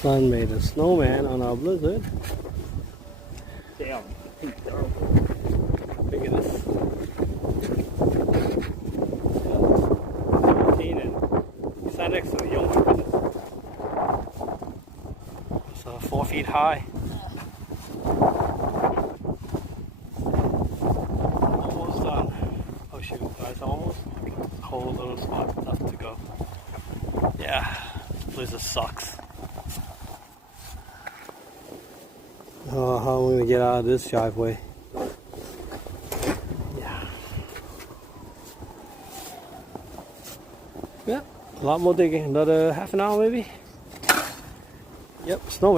Son made a snowman on our blizzard. Damn. Look at this. 15 and he sat next to me. Oh my goodness. It's 4 feet high. Almost done. Oh shoot, guys, almost. Whole little spot left to go. Yeah, blizzard sucks. Oh, how am I gonna get out of this driveway? Yeah, a lot more digging. Another half an hour maybe? Yep, snowman.